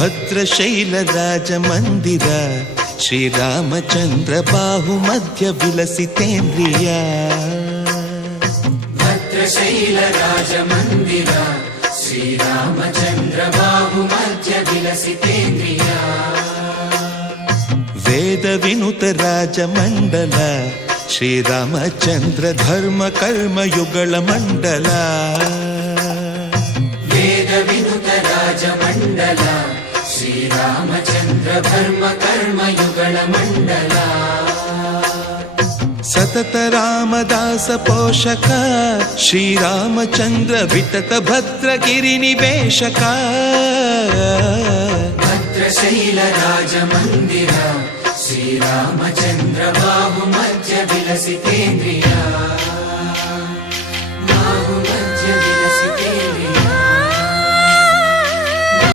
ಭದ್ರಶೈಲ ರಾಜ ಮಂದಿರ ಶ್ರೀರಾಮಚಂದ್ರ ಬಾಹು ಮಧ್ಯ ವಿಲಸಿತೇಂದ್ರಿಯ ಭದ್ರಶೈಲ ರಾಜ ಮಂದಿರ ಶ್ರೀರಾಮಚಂದ್ರ ಬಾಹು ಮಧ್ಯ ವಿಲಸಿತೇಂದ್ರಿಯ ವೇದ ವಿನುತ ರಾಜ ಮಂಡಲ ಶ್ರೀರಾಮಚಂದ್ರ ಧರ್ಮ ಕರ್ಮ ಯುಗಳ ಮಂಡಲ ವೇದ ವಿನುತ ರಾಜ ಮಂಡಲ ಶ್ರೀರಾಮಚಂದ್ರ ಧರ್ಮ ಕರ್ಮ ಯುಗಳ ಮಂಡಲ ಸತತ ರಾಮದಾಸ ಪೋಷಕ ಶ್ರೀರಾಮಚಂದ್ರ ವಿತತ ಭದ್ರಗಿರಿ ನಿವೇಶಕ ಭದ್ರಶೈಲ ರಾಜ ಮಂದಿರ ಶ್ರೀರಾಮಚಂದ್ರ ಬಾಹು ಮಧ್ಯ ವಿಲಸಿತೇಂದ್ರಿಯ